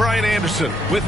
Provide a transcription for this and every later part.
Brian Anderson with...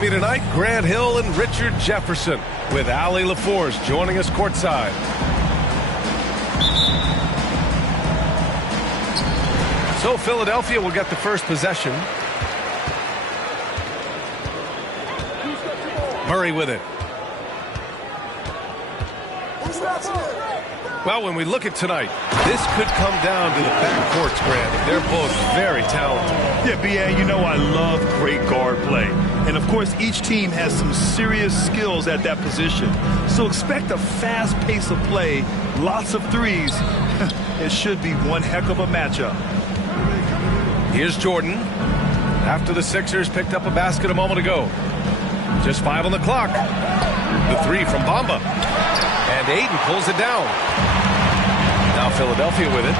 Tonight, Grant Hill and Richard Jefferson with Allie LaForce joining us courtside. So Philadelphia will get the first possession. Murray with it. Well, when we look at tonight, this could come down to the backcourts, Grant. They're both very talented. Yeah, B.A., you know I love great guard play. And, of course, each team has some serious skills at that position. So expect a fast pace of play, lots of threes. It should be one heck of a matchup. Here's Jordan. After the Sixers picked up a basket a moment ago. Just 5 on the clock. The three from Bamba. And Ayton pulls it down. Now Philadelphia with it.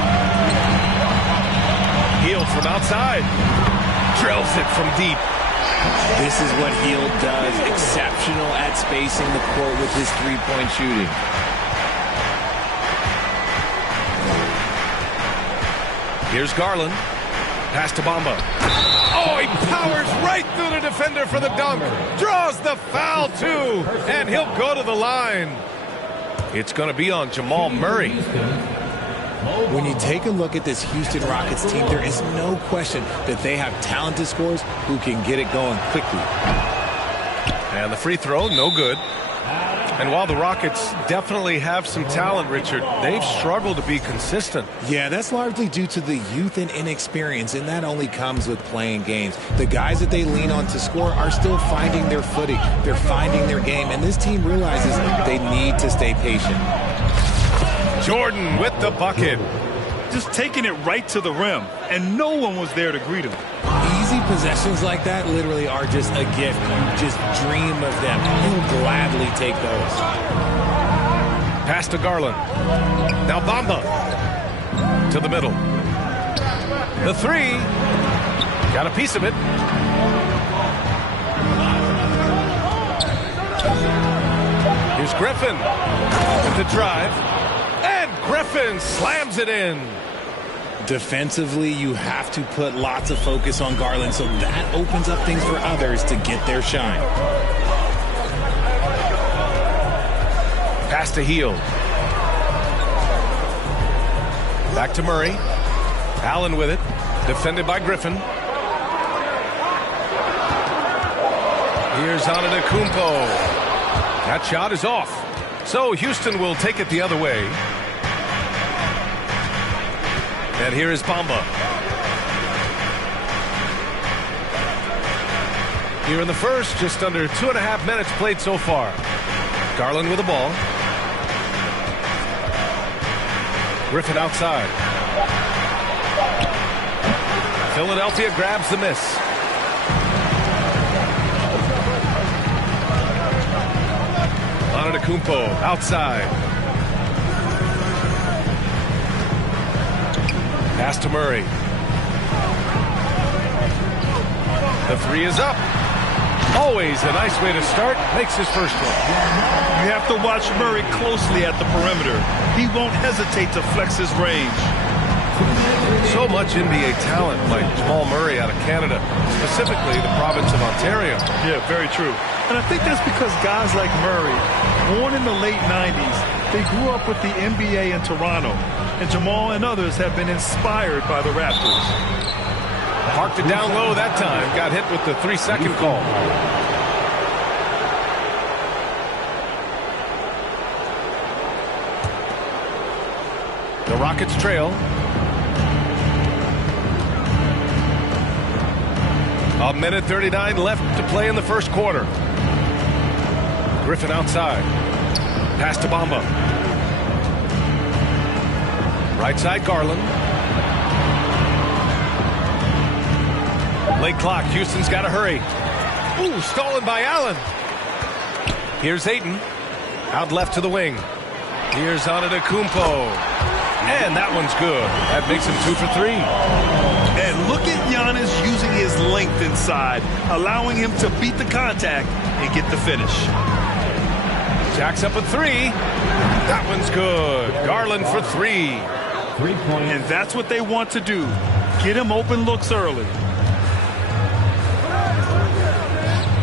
Hield from outside. Drills it from deep. This is what Hield does. Exceptional at spacing the court with his three-point shooting. Here's Garland. Pass to Bamba. Oh, he powers right through the defender for the dunk. Draws the foul, too. And he'll go to the line. It's going to be on Jamal Murray. When you take a look at this Houston Rockets team, there is no question that they have talented scorers who can get it going quickly. And the free throw, no good. And while the Rockets definitely have some talent, Richard, they've struggled to be consistent. Yeah, that's largely due to the youth and inexperience, and that only comes with playing games. The guys that they lean on to score are still finding their footing. They're finding their game, and this team realizes they need to stay patient. Jordan with the bucket. Just taking it right to the rim, and no one was there to greet him. Easy possessions like that literally are just a gift. You just dream of them. He'll gladly take those. Pass to Garland. Now Bamba. To the middle. The three. Got a piece of it. Here's Griffin with the drive. And Griffin slams it in. Defensively, you have to put lots of focus on Garland, so that opens up things for others to get their shine. Pass to Hield. Back to Murray. Allen with it. Defended by Griffin. Here's Antetokounmpo. That shot is off. So Houston will take it the other way. And here is Bamba. Here in the first, just under 2.5 minutes played so far. Garland with the ball. Griffin outside. Philadelphia grabs the miss. Antetokounmpo outside. Pass to Murray. The three is up. Always a nice way to start. Makes his first one. You have to watch Murray closely at the perimeter. He won't hesitate to flex his range. So much NBA talent like Jamal Murray out of Canada, specifically the province of Ontario. Yeah, very true. And I think that's because guys like Murray, born in the late 90s, they grew up with the NBA in Toronto. And Jamal and others have been inspired by the Raptors. Parked it down low that time. Got hit with the 3-second call. The Rockets trail. A minute 39 left to play in the first quarter. Griffin outside. Pass to Bamba. Right side, Garland. Late clock. Houston's got to hurry. Ooh, stolen by Allen. Here's Ayton. Out left to the wing. Here's Antetokounmpo. And that one's good. That makes him 2 for 3. And look at Giannis using his length inside, allowing him to beat the contact and get the finish. Jacks up a 3. That one's good. Garland for 3. 3 points. And that's what they want to do. Get him open looks early.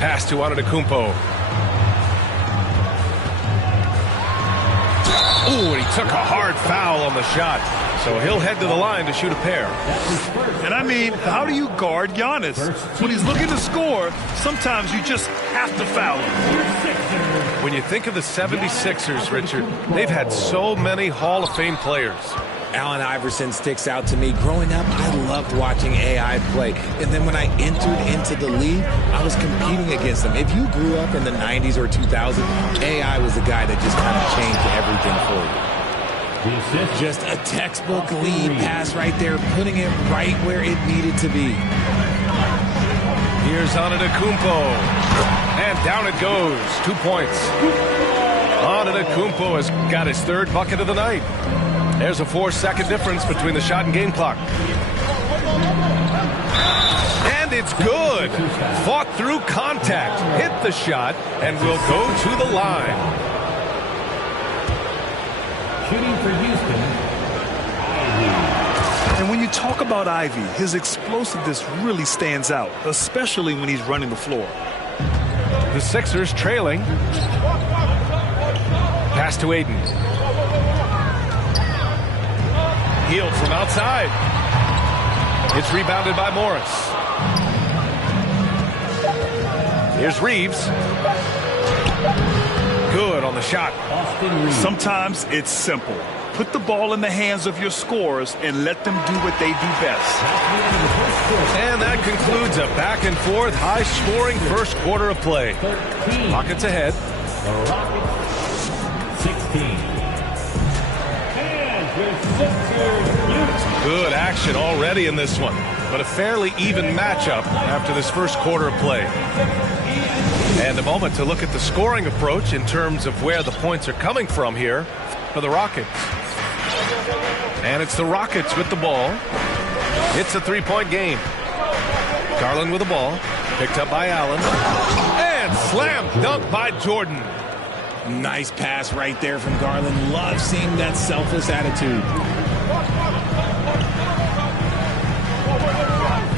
Pass to Antetokounmpo. Ooh, and he took a hard foul on the shot. So he'll head to the line to shoot a pair. And I mean, how do you guard Giannis? When he's looking to score, sometimes you just have to foul him. When you think of the 76ers, Richard, they've had so many Hall of Fame players. Allen Iverson sticks out to me. Growing up, I loved watching AI play. And then when I entered into the league, I was competing against them. If you grew up in the 90s or 2000s, AI was the guy that just kind of changed everything for you. Just a textbook lead pass right there, putting it right where it needed to be. Here's Antetokounmpo. And down it goes. 2 points. Antetokounmpo has got his 3rd bucket of the night. There's a 4-second difference between the shot and game clock. And it's good. Fought through contact. Hit the shot and will go to the line. Shooting for Houston, Ivy. And when you talk about Ivy, his explosiveness really stands out, especially when he's running the floor. The Sixers trailing. Pass to Ayton. Healed from outside. It's rebounded by Morris. Here's Reeves. Good on the shot. Sometimes it's simple. Put the ball in the hands of your scorers and let them do what they do best. And that concludes a back-and-forth, high-scoring first quarter of play. Rockets ahead. The Rockets 16. Good action already in this one, but a fairly even matchup after this first quarter of play. And a moment to look at the scoring approach in terms of where the points are coming from here for the Rockets. And it's the Rockets with the ball. It's a 3-point game. Garland with the ball, picked up by Allen, and slam dunk by Jordan. Nice pass right there from Garland. Love seeing that selfless attitude.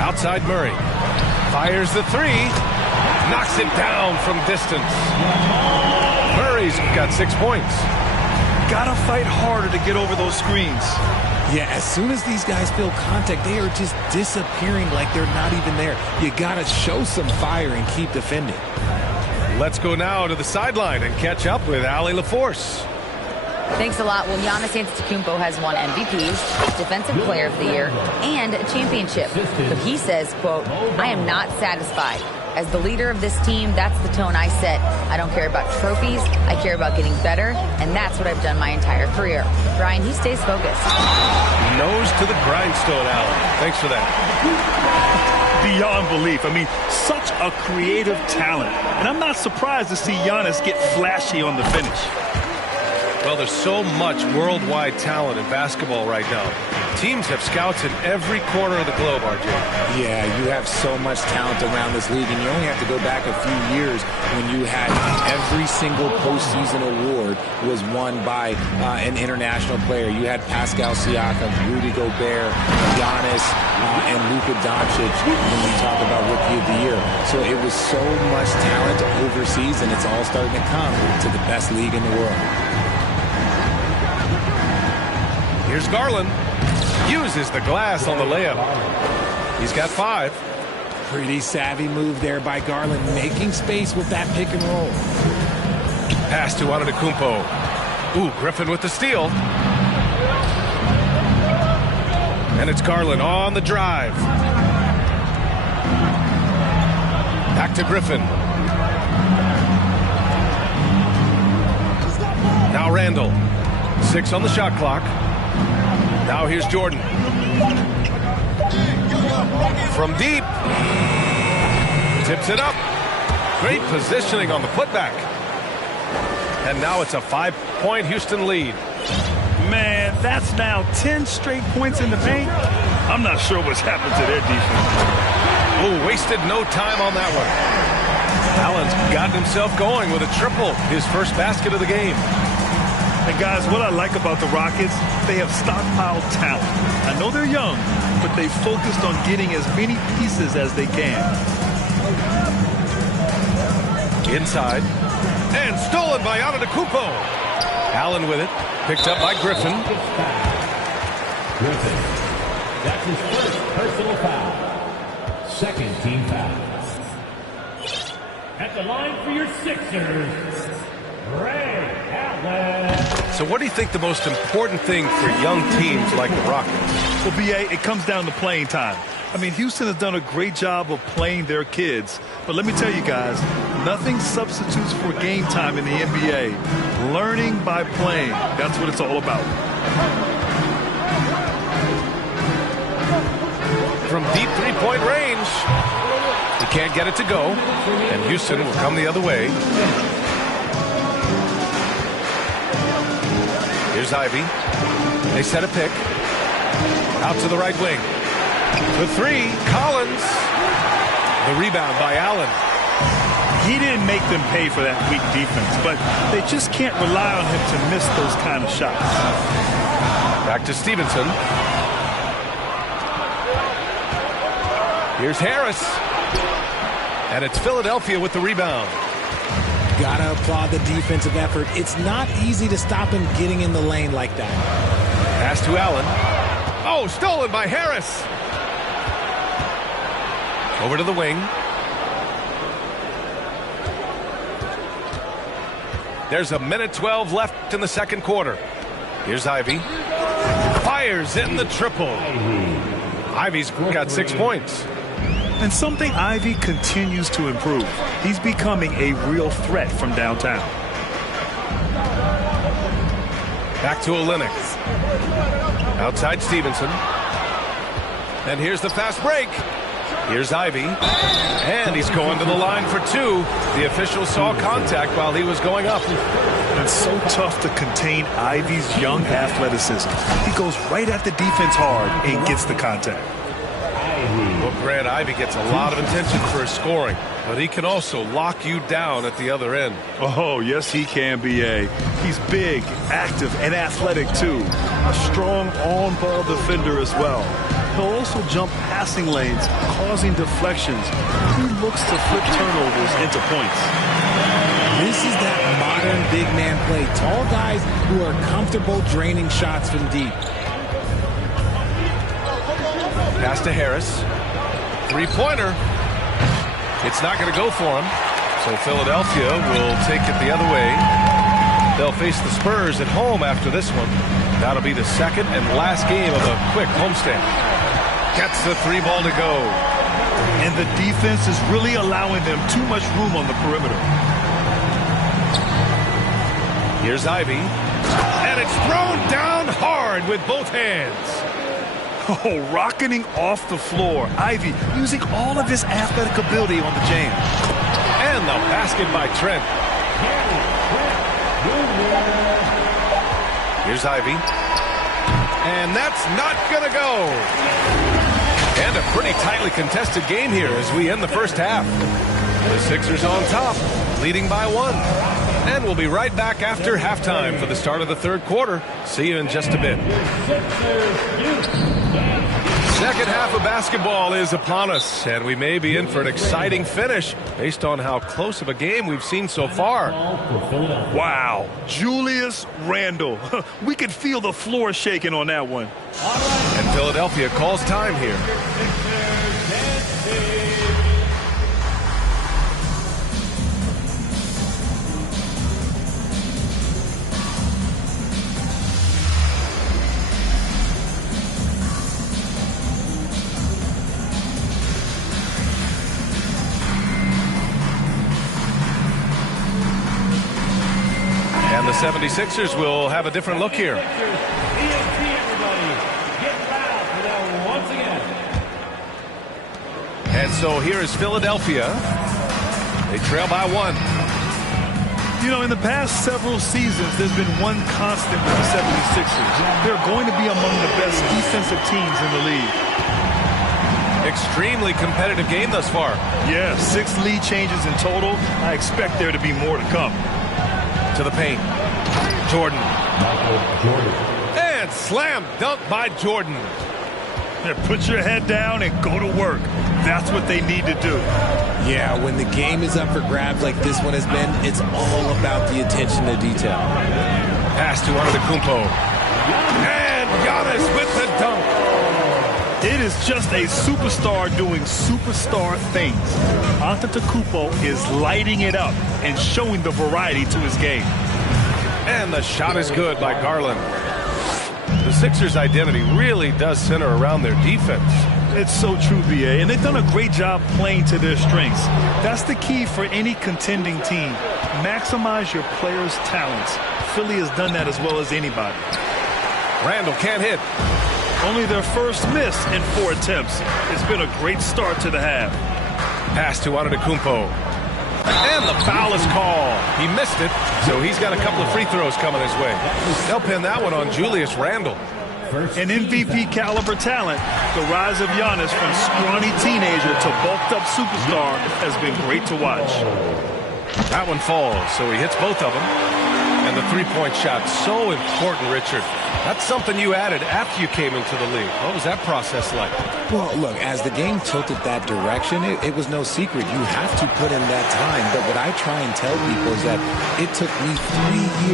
Outside Murray. Fires the 3. Knocks it down from distance. Murray's got 6 points. Gotta fight harder to get over those screens. Yeah, as soon as these guys feel contact, they are just disappearing like they're not even there. You gotta show some fire and keep defending. Let's go now to the sideline and catch up with Allie LaForce. Thanks a lot. Well, Giannis Antetokounmpo has won MVPs, Defensive Player of the Year, and a championship. But he says, quote, "I am not satisfied. As the leader of this team, that's the tone I set. I don't care about trophies. I care about getting better, and that's what I've done my entire career." Brian, he stays focused. Nose to the grindstone, Allen. Thanks for that. Beyond belief. I mean, such a creative talent. And I'm not surprised to see Giannis get flashy on the finish. Well, there's so much worldwide talent in basketball right now. Teams have scouts in every corner of the globe, RJ. Yeah, you have so much talent around this league, and you only have to go back a few years when you had every single postseason award was won by an international player. You had Pascal Siakam, Rudy Gobert, Giannis, and Luka Doncic when you talk about Rookie of the Year. So it was so much talent overseas, and it's all starting to come to the best league in the world. Here's Garland. Uses the glass on the layup. He's got 5. Pretty savvy move there by Garland, making space with that pick and roll. Pass to Antetokounmpo. Ooh, Griffin with the steal. And it's Garland on the drive. Back to Griffin. Now Randall. 6 on the shot clock. Now here's Jordan. From deep. Tips it up. Great positioning on the putback. And now it's a 5-point Houston lead. Man, that's now 10 straight points in the paint. I'm not sure what's happened to their defense. Oh, wasted no time on that one. Allen's gotten himself going with a triple, his first basket of the game. And guys, what I like about the Rockets, they have stockpiled talent. I know they're young, but they focused on getting as many pieces as they can. Inside. And stolen by Antetokounmpo. Allen with it. Picked up by Griffin. Griffin. That's his first personal foul. Second team foul. At the line for your Sixers, Ray Allen. So what do you think the most important thing for young teams like the Rockets? Well, B.A., it comes down to playing time. I mean, Houston has done a great job of playing their kids. But let me tell you guys, nothing substitutes for game time in the NBA. Learning by playing. That's what it's all about. From deep three-point range. He can't get it to go. And Houston will come the other way. Here's Ivy. They set a pick. Out to the right wing. The three, Collins. The rebound by Allen. He didn't make them pay for that weak defense, but they just can't rely on him to miss those kind of shots. Back to Stevenson. Here's Harris. And it's Philadelphia with the rebound. Gotta applaud the defensive effort. It's not easy to stop him getting in the lane like that. Pass to Allen. Oh, stolen by Harris. Over to the wing. There's a minute 12 left in the second quarter. Here's Ivy. Fires in the triple. Ivy's got 6 points. And something Ivy continues to improve. He's becoming a real threat from downtown. Back to Olynyk. Outside Stevenson. And here's the fast break. Here's Ivy. And he's going to the line for 2. The official saw contact while he was going up. It's so tough to contain Ivy's young athleticism. He goes right at the defense hard and gets the contact. Well, Grant, Ivy gets a lot of attention for his scoring, but he can also lock you down at the other end. Oh, yes, he can, B.A. He's big, active, and athletic, too. A strong on-ball defender as well. He'll also jump passing lanes, causing deflections. He looks to flip turnovers into points. This is that modern big man play. Tall guys who are comfortable draining shots from deep. Pass to Harris. Three-pointer. It's not going to go for him. So Philadelphia will take it the other way. They'll face the Spurs at home after this one. That'll be the second and last game of a quick homestand. Gets the 3 ball to go. And the defense is really allowing them too much room on the perimeter. Here's Ivy. And it's thrown down hard with both hands. Oh, rocketing off the floor. Ivy using all of his athletic ability on the jam. And the basket by Trent. Here's Ivy. And that's not going to go. And a pretty tightly contested game here as we end the first half. The Sixers on top, leading by 1. And we'll be right back after halftime for the start of the third quarter. See you in just a bit. Second half of basketball is upon us, and we may be in for an exciting finish based on how close of a game we've seen so far. Wow, Julius Randle. We could feel the floor shaking on that one. And Philadelphia calls time here. 76ers will have a different look here. And so here is Philadelphia. They trail by 1. You know, in the past several seasons, there's been one constant with the 76ers. They're going to be among the best defensive teams in the league. Extremely competitive game thus far. Yeah, 6 lead changes in total. I expect there to be more to come. To the paint. Jordan. And slam dunk by Jordan. Yeah, put your head down and go to work. That's what they need to do. Yeah, when the game is up for grabs like this one has been, it's all about the attention to detail. Pass to Antetokounmpo. And Giannis with the dunk. It is just a superstar doing superstar things. Antetokounmpo is lighting it up and showing the variety to his game. And the shot is good by Garland. The Sixers' identity really does center around their defense. It's so true, B.A., and they've done a great job playing to their strengths. That's the key for any contending team. Maximize your players' talents. Philly has done that as well as anybody. Randall can't hit. Only their first miss in 4 attempts. It's been a great start to the half. Pass to Antetokounmpo. And the foul is called. He missed it, so he's got a couple of free throws coming his way. They'll pin that one on Julius Randle. An MVP caliber talent, the rise of Giannis from scrawny teenager to bulked up superstar has been great to watch. That one falls, so he hits both of them. And the three-point shot, so important, Richard. That's something you added after you came into the league. What was that process like? Well, look, as the game tilted that direction, it was no secret. You have to put in that time. But what I try and tell people is that it took me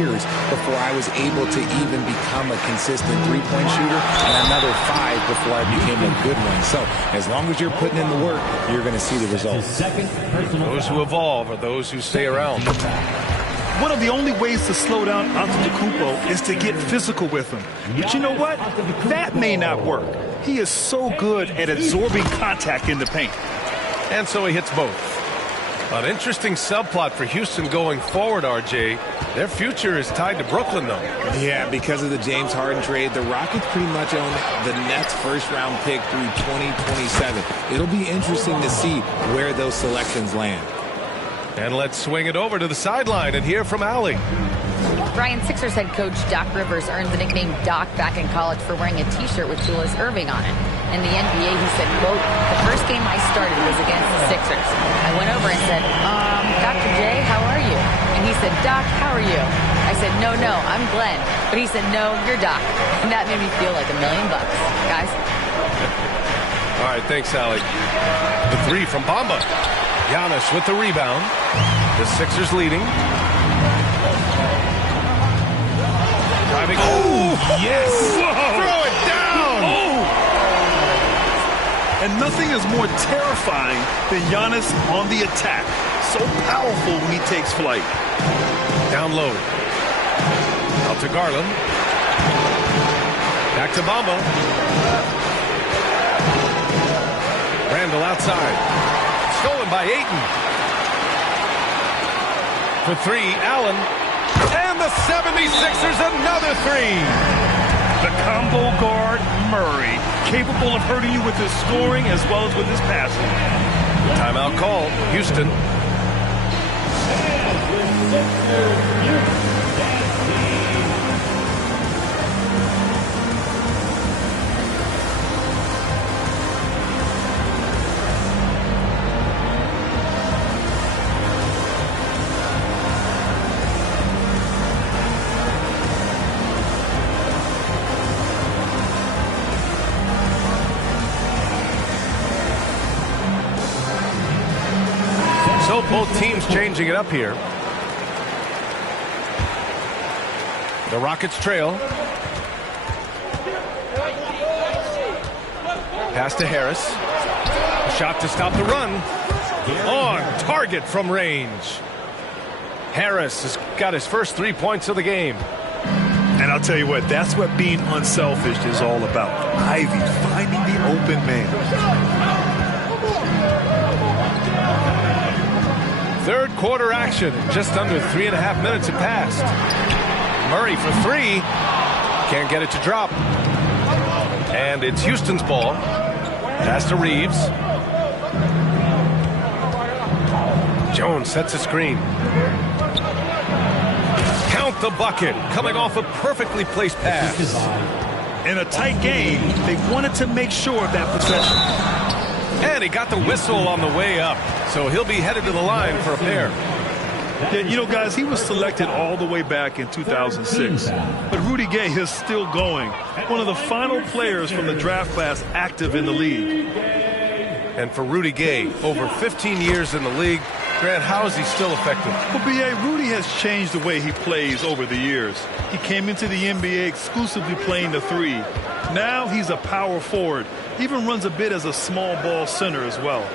3 years before I was able to even become a consistent three-point shooter, and another 5 before I became a good one. So as long as you're putting in the work, you're going to see the results. Those who evolve are those who stay around. One of the only ways to slow down Antetokounmpo is to get physical with him. But you know what? That may not work. He is so good at absorbing contact in the paint. And so he hits both. An interesting subplot for Houston going forward, RJ. Their future is tied to Brooklyn, though. Yeah, because of the James Harden trade, the Rockets pretty much own the Nets' first-round pick through 2027. It'll be interesting to see where those selections land. And let's swing it over to the sideline and hear from Allie. Brian, Sixers head coach Doc Rivers earned the nickname Doc back in college for wearing a T-shirt with Julius Erving on it. In the NBA, he said, quote, "The first game I started was against the Sixers. I went over and said, Dr. J, how are you?" And he said, "Doc, how are you?" I said, no, I'm Glenn." But he said, "No, you're Doc." And that made me feel like $1 million, guys. All right, thanks, Allie. The three from Bamba. Giannis with the rebound. The Sixers leading. Driving. Oh, yes! Whoa. Throw it down! Oh. And nothing is more terrifying than Giannis on the attack. So powerful when he takes flight. Down low. Out to Garland. Back to Bamba. Randall outside. Stolen by Ayton. For three, Allen. And the 76ers another three. The combo guard, Murray, capable of hurting you with his scoring as well as with his passing. Timeout called. Houston. So both teams changing it up here. The Rockets trail. Pass to Harris. A shot to stop the run. On target from range. Harris has got his first 3 points of the game. And I'll tell you what, that's what being unselfish is all about. Ivy finding the open man. Third quarter action. Just under 3.5 minutes have passed. Murray for three. Can't get it to drop. And it's Houston's ball. Pass to Reeves. Jones sets a screen. Count the bucket. Coming off a perfectly placed pass. In a tight game, they wanted to make sure of that possession. And he got the whistle on the way up. So he'll be headed to the line for a pair. Yeah, you know, guys, he was selected all the way back in 2006. But Rudy Gay is still going. One of the final players from the draft class active in the league. And for Rudy Gay, over 15 years in the league, Grant, how is he still effective? Well, B.A., Rudy has changed the way he plays over the years. He came into the NBA exclusively playing the three. Now he's a power forward. Even runs a bit as a small ball center as well.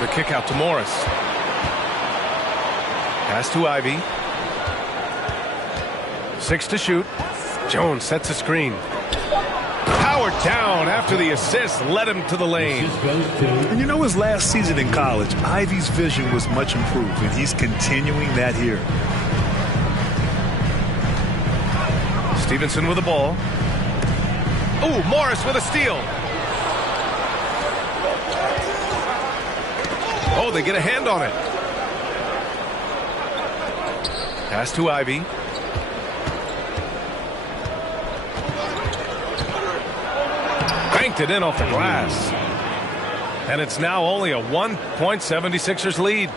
The kick out to Morris. Pass to Ivy. 6 to shoot. Jones sets a screen. Powered down after the assist led him to the lane. And you know, his last season in college, Ivy's vision was much improved, and he's continuing that here. Stevenson with the ball. Oh, Morris with a steal. Oh, they get a hand on it. Pass to Ivy. Banked it in off the glass. And it's now only a 1-point 76ers lead.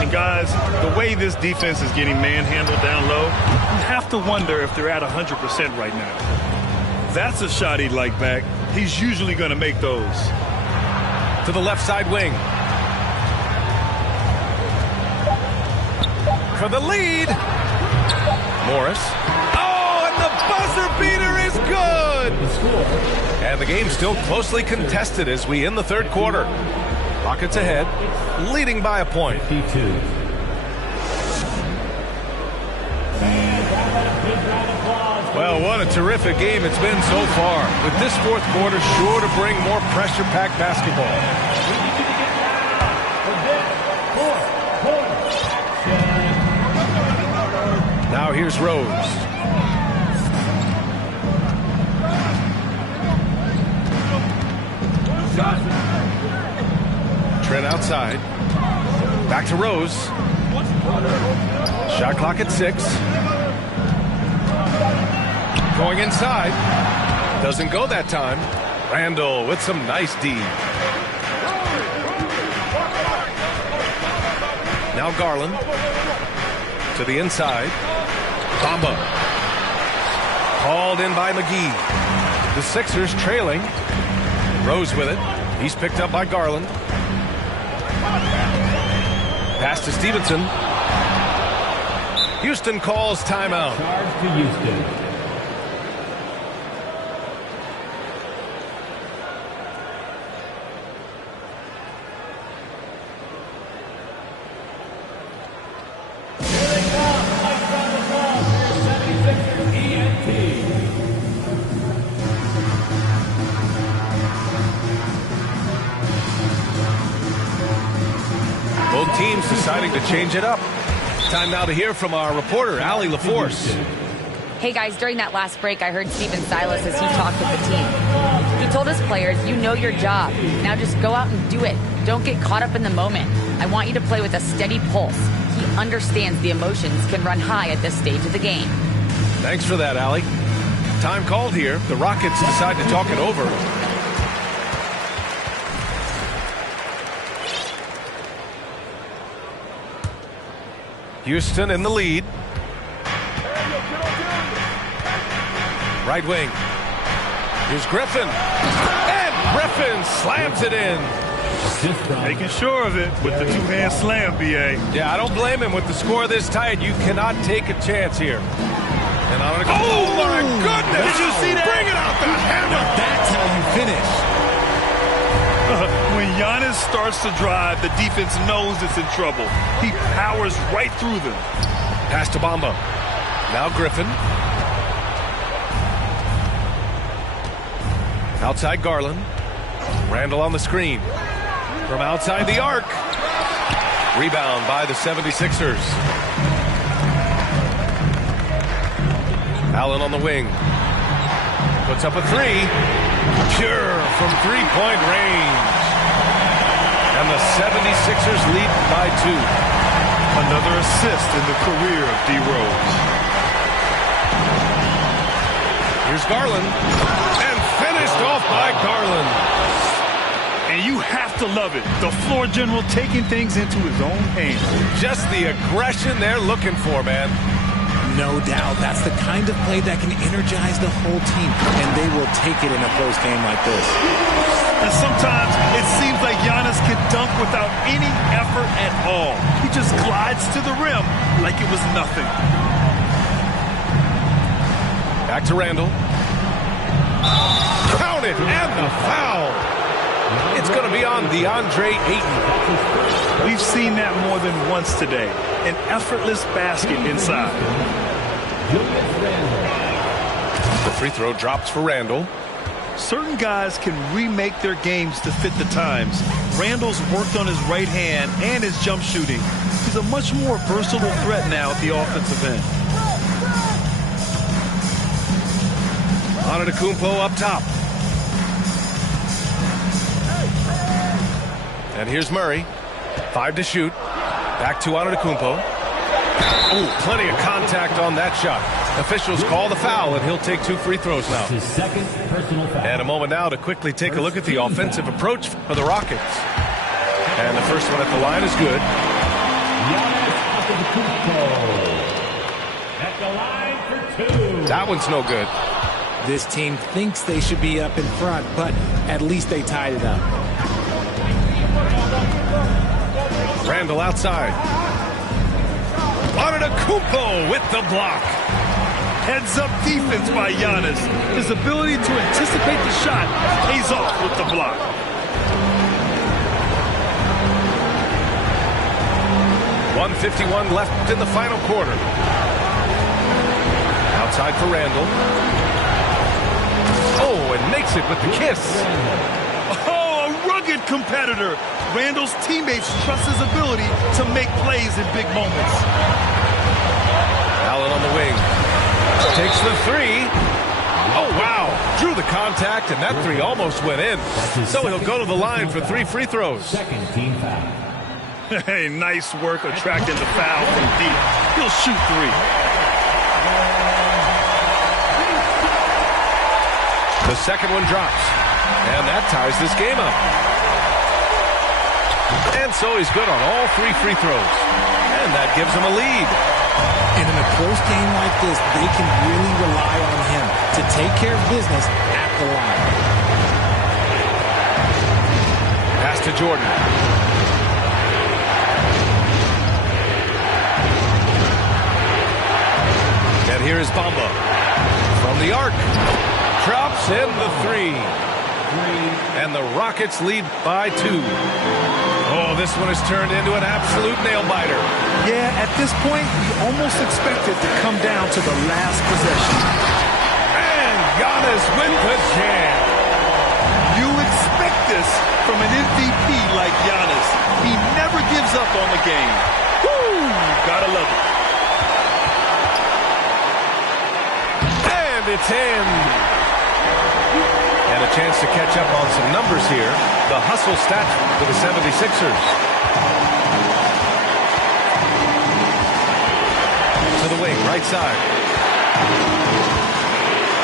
And guys, the way this defense is getting manhandled down low, you have to wonder if they're at 100% right now. That's a shot he'd like back. He's usually going to make those. To the left side wing. For the lead. Morris. Oh, and the buzzer beater is good. And the game's still closely contested as we end the third quarter. Rockets ahead, leading by a point. Well, what a terrific game it's been so far. With this fourth quarter sure to bring more pressure-packed basketball. Now here's Rose. Trent outside. Back to Rose. Shot clock at 6. Going inside. Doesn't go that time. Randall with some nice D. Now Garland. To the inside. Bamba. Called in by McGee. The Sixers trailing. Rose with it. He's picked up by Garland. Pass to Stevenson. Houston calls timeout. Charge to Houston. Both teams deciding to change it up. Time now to hear from our reporter, Allie LaForce. Hey guys, during that last break, I heard Stephen Silas as he talked with the team. He told his players, you know your job. Now just go out and do it. Don't get caught up in the moment. I want you to play with a steady pulse. He understands the emotions can run high at this stage of the game. Thanks for that, Allie. Time called here. The Rockets decide to talk it over. Houston in the lead. Right wing. Here's Griffin. And Griffin slams it in. Making sure of it with the two-hand slam, B.A. Yeah, I don't blame him. With the score this tight, you cannot take a chance here. And I'm gonna go. Oh, my goodness! Did you see that? Bring it out the hammer! That's how you finish. When Giannis starts to drive, the defense knows it's in trouble. He powers right through them. Pass to Bamba. Now Griffin. Outside Garland. Randall on the screen. From outside the arc. Rebound by the 76ers. Allen on the wing. Puts up a three. Pure from three-point range. And the 76ers lead by 2. Another assist in the career of D. Rose. Here's Garland. And finished off by Garland. And you have to love it. The floor general taking things into his own hands. Just the aggression they're looking for, man. No doubt. That's the kind of play that can energize the whole team, and they will take it in a close game like this. And sometimes it seems like Giannis can dunk without any effort at all. He just glides to the rim like it was nothing. Back to Randall. Count it, and the foul. It's going to be on DeAndre Ayton. We've seen that more than once today. An effortless basket inside. The free throw drops for Randall. Certain guys can remake their games to fit the times. Randall's worked on his right hand and his jump shooting. He's a much more versatile threat now at the offensive end. Antetokounmpo up top. And here's Murray. 5 to shoot. Back to Antetokounmpo. Oh, plenty of contact on that shot. Officials call the foul, and he'll take 2 free throws now. His second personal foul. And a moment now to quickly take a look at the offensive approach for the Rockets. And the first one at the line is good. At the line for 2. That one's no good. This team thinks they should be up in front, but at least they tied it up. Randall outside. Antetokounmpo with the block. Heads-up defense by Giannis. His ability to anticipate the shot pays off with the block. .151 left in the final quarter. Outside for Randall. Oh, and makes it with the kiss. Oh, a rugged competitor. Randall's teammates trust his ability to make plays in big moments. Allen on the wing. Takes the three. Oh, wow. Drew the contact, and that three almost went in. So he'll go to the line for 3 free throws. Second team foul. Hey, nice work attracting the foul from deep. He'll shoot 3. The second one drops. And that ties this game up. And so he's good on all 3 free throws. And that gives him a lead. And in a close game like this, they can really rely on him to take care of business at the line. Pass to Jordan. And here is Bamba. From the arc. Drops in the 3. And the Rockets lead by 2. Oh, this one has turned into an absolute nail-biter. Yeah, at this point, you almost expect it to come down to the last possession. And Giannis with the jam. You expect this from an MVP like Giannis. He never gives up on the game. Woo! Gotta love it. And it's in. And a chance to catch up on some numbers here. The hustle stat for the 76ers. To the wing, right side.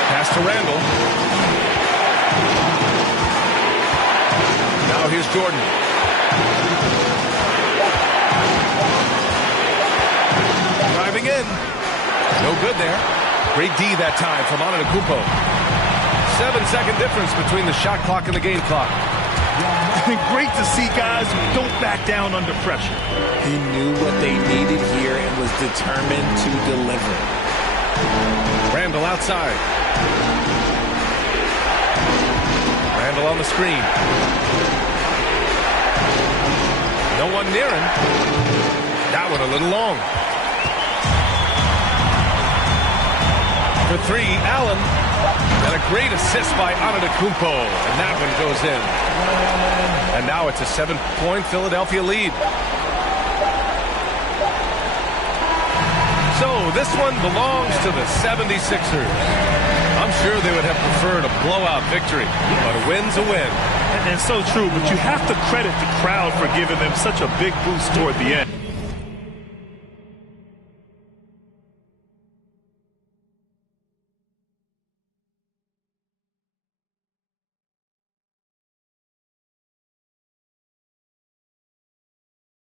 Pass to Randall. Now here's Jordan. Driving in. No good there. Great D that time from Antetokounmpo. 7-second difference between the shot clock and the game clock. Great to see guys who don't back down under pressure. He knew what they needed here and was determined to deliver. Randall outside. Randall on the screen. No one near him. That one a little long. For 3, Allen. And a great assist by Antetokounmpo. And that one goes in. And now it's a 7-point Philadelphia lead. So this one belongs to the 76ers. I'm sure they would have preferred a blowout victory, but a win's a win. And so true, but you have to credit the crowd for giving them such a big boost toward the end.